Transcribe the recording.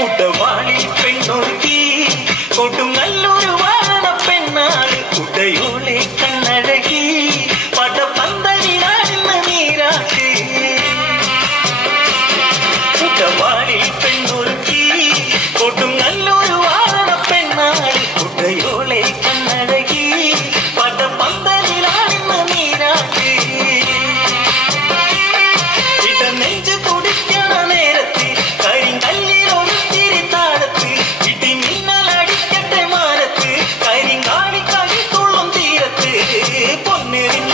உடவாளி பெண்ணொருத்தி கொடும் நல்லொரு வாழ பெண்ணாள் உடையோலே கண்ணழகி பட பந்தனியான நீராட்சி உடவாளி பெண்ணொருத்தி கொடும் con mi niño.